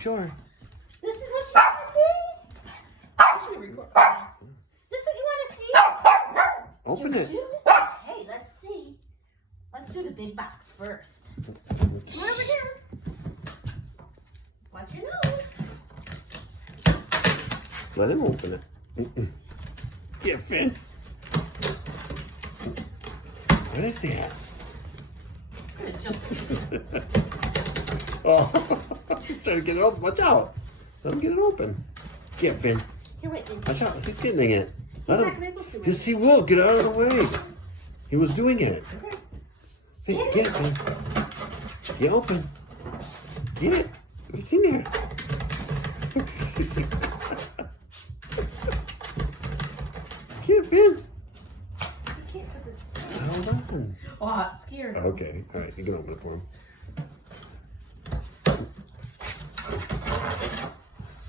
sure. This is what you want to see? Is this what you want to see? Open You it. do? Hey, let's see. Let's do the big box first. Come over here. Watch your nose. Let him open it. Get Finn. What is that? It's gonna jump. Oh, he's trying to get it open. Watch out. Let him get it open. Get Finn. Here, wait. Watch out. He's getting it. Let He's not him. gonna go through it. Yes, he will. Get out of the way. He was doing it. Okay. Finn, get it, Finn. Get open. Get it. What's in there? Get it, Finn. I can't because it's. Hold on. Oh, it's scared. Okay. All right. You can open it for him.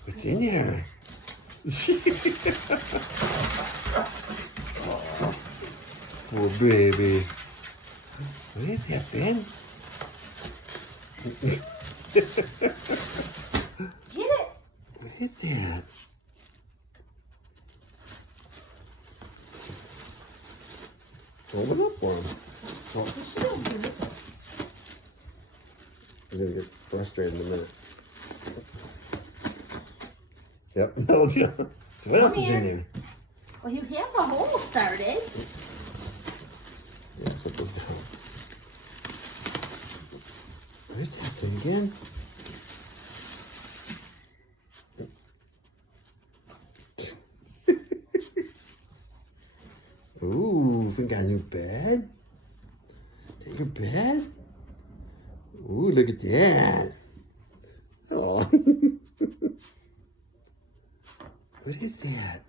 What's in there? Oh, baby. What is that, Ben? Get it. What is that? Open up for him. Oh, he's gonna get frustrated in a minute. Yep. What else is in there? Well, you have the hole started. Yeah, set this down. Where's that thing again? Ooh, we got a new bed. Is that your bed? Ooh, look at that. Oh. What is that?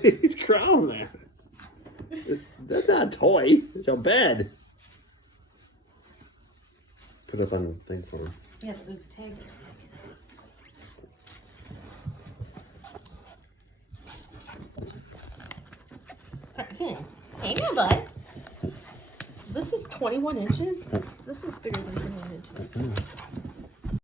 He's growling at it. That's not a toy. It's a bed. Put it up on the thing for him. Yeah, but there's a tag there. Hang on, bud. This is 21 inches. This looks bigger than 21 inches.